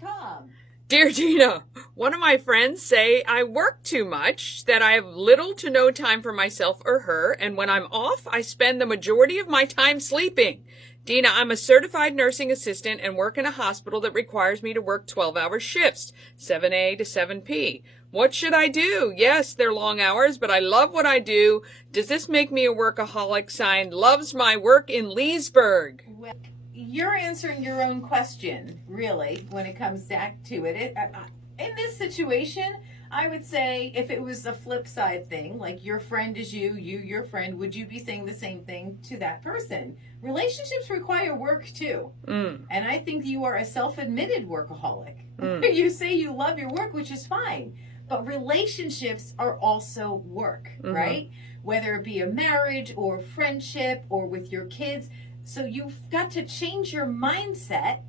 gmail.com. Dear Dina, one of my friends say I work too much, that I have little to no time for myself or her, and when I'm off, I spend the majority of my time sleeping. Dina, I'm a certified nursing assistant and work in a hospital that requires me to work 12-hour shifts, 7A to 7P. What should I do? Yes, they're long hours, but I love what I do. Does this make me a workaholic? Signed, loves my work in Leesburg. Well, you're answering your own question, really, when it comes back to it. In this situation, I would say if it was a flip side thing, like your friend is you, your friend, would you be saying the same thing to that person? Relationships require work too. And I think you are a self-admitted workaholic. You say you love your work, which is fine. But relationships are also work, right? Whether it be a marriage or friendship or with your kids. So you've got to change your mindset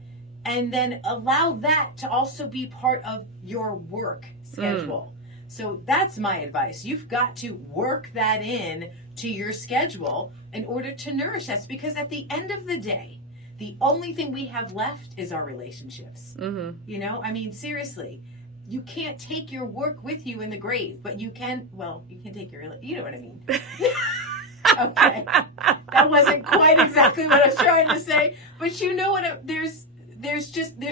and then allow that to also be part of your work schedule. So that's my advice. You've got to work that in to your schedule in order to nourish us, because at the end of the day, the only thing we have left is our relationships. You know, I mean, seriously, you can't take your work with you in the grave, but you can, well, you can take your, you know what I mean. Okay. That wasn't quite exactly what I was trying to say, but you know what, there's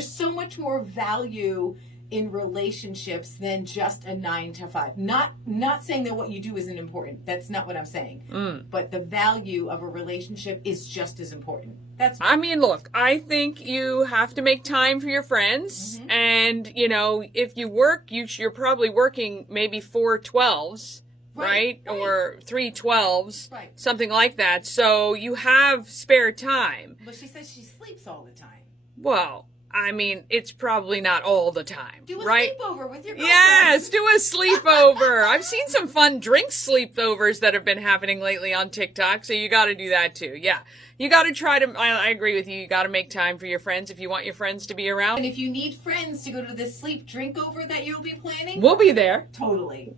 so much more value in relationships than just a 9 to 5. Not saying that what you do isn't important. That's not what I'm saying. But the value of a relationship is just as important. I mean, look, I think you have to make time for your friends. And, you know, if you work, you're probably working maybe 4 12s. Right? Or 3 12s, something like that. So you have spare time. But she says she sleeps all the time. Well, I mean, it's probably not all the time. Do a right? sleepover with your girlfriend. Yes, do a sleepover. I've seen some fun drink sleepovers that have been happening lately on TikTok, so you got to do that too. Yeah, you got to try to, I agree with you, you got to make time for your friends if you want your friends to be around. And if you need friends to go to this sleep drink over that you'll be planning, we'll be there. Totally.